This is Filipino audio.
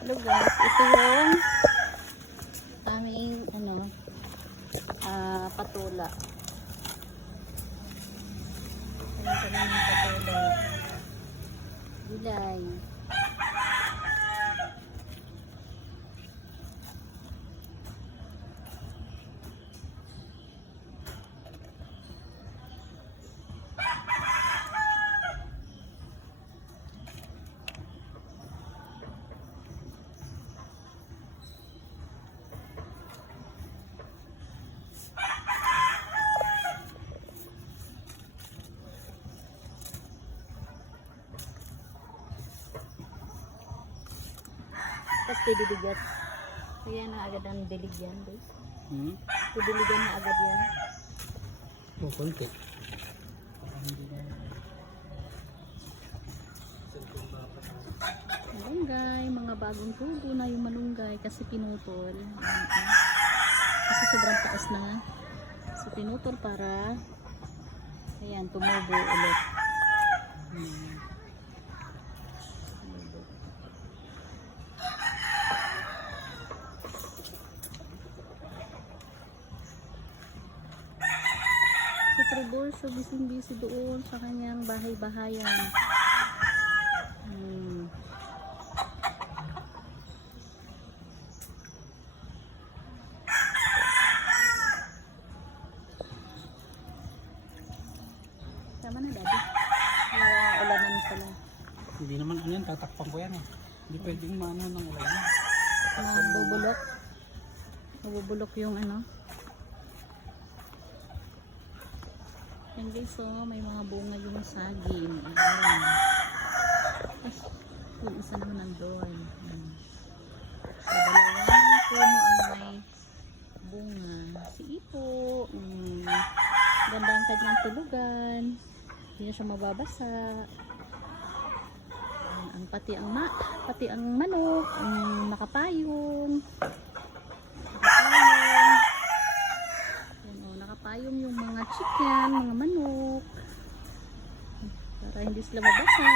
Hello guys, ito yung aming patula. Ayan kami ng patula. Gulay. Tapos dididigat. Kaya na agad ang dilig yan, guys. Didiligan na agad yan. Oh, konti. Malunggay, mga bagong tubo na yung malunggay kasi pinutol. Kasi sobrang taas na. So pinutol para ayan, tumubo ulit. Si Trevor, so busy doon sa kanyang bahay-bahayan. Tama na, Daddy. Ulanan pala. Hindi naman ano yan, tatakpan ko yan eh. Hindi pwedeng maano ng ulan. Mabubulok. Mabubulok yung ano. Yan guys, so may mga bunga yung saging. Ayan. Tapos, yung isa naman nandun. So, dalawang puno ang may bunga. Si Ipo. Ganda ang kanyang tulugan. Hindi na siya mababasa. Ang pati ang manok, nakapayong. Nakapayong yung mga chicken, mga manok. Para hindi sila mabasa.